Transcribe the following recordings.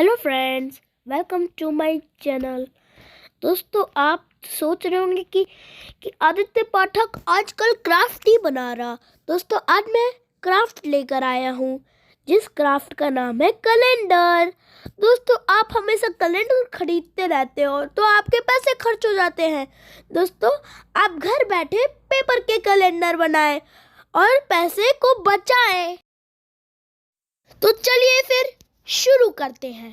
Hello friends, welcome to my channel. दोस्तों, आप सोच रहे होंगे कि आदित्य पाठक आजकल क्राफ्ट ही बना रहा। दोस्तों, आज मैं क्राफ्ट लेकर आया हूँ जिस क्राफ्ट का नाम है कैलेंडर। दोस्तों, आप हमेशा कैलेंडर खरीदते रहते हो तो आपके पैसे खर्च हो जाते हैं। दोस्तों, आप घर बैठे पेपर के कैलेंडर बनाएं और पैसे को बचाएं। तो चलिए फिर शुरू करते हैं।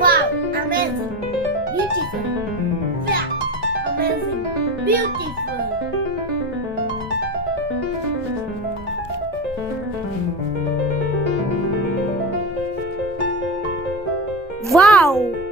Wow, amazing, beautiful, yeah, amazing, beautiful. Wow.